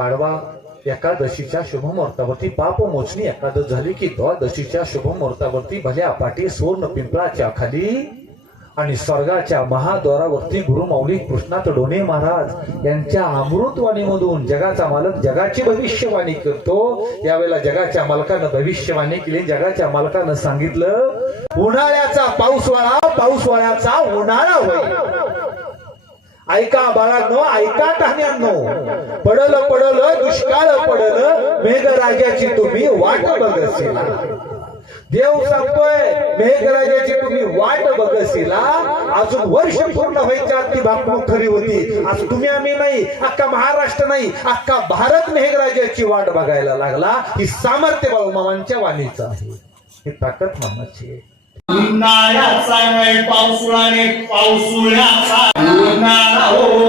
पाडवा एकादशीच्या शुभमुहूर्तावरती पापमोचणी एकादश झाली की द्वादशीच्या शुभमुहूर्तावरती भल्या पाठी सुवर्ण पिंपळाच्या खाली आणि स्वर्गाच्या महाद्वारावरती गुरुमाऊली कृष्णात डोणे महाराज यांच्या अमृतवाणीमधून जगाचा मालक जगाची भविष्यवाणी करतो। यावेळेला जगाच्या मालकानं भविष्यवाणी केली। जगाच्या मालकानं सांगितलं उन्हाळ्याचा पाऊसवाळ्याचा उन्हाळा होईल। ऐका बाळांनो, ऐका कहाण्यांनो, पडल दुष्काळ पडल मेघराजाची तुम्ही वाट बघसिला। देव सांगतोय मेघराजाची तुम्ही वाट बघसिला। अजून वर्ष पूर्ण व्हायच्या आत ती बातमी खरी होती। आज तुम्ही आम्ही नाही, अख्खा महाराष्ट्र नाही, अख्खा भारत मेघराजाची वाट बघायला लागला। ही सामर्थ्य बाळूमामांच्या वाणीचं आहे, ही ताकद मामाची आहे। उन्हाळ्याचा पावसाळ्याने पावसाळ्याचा उन्हाळा हो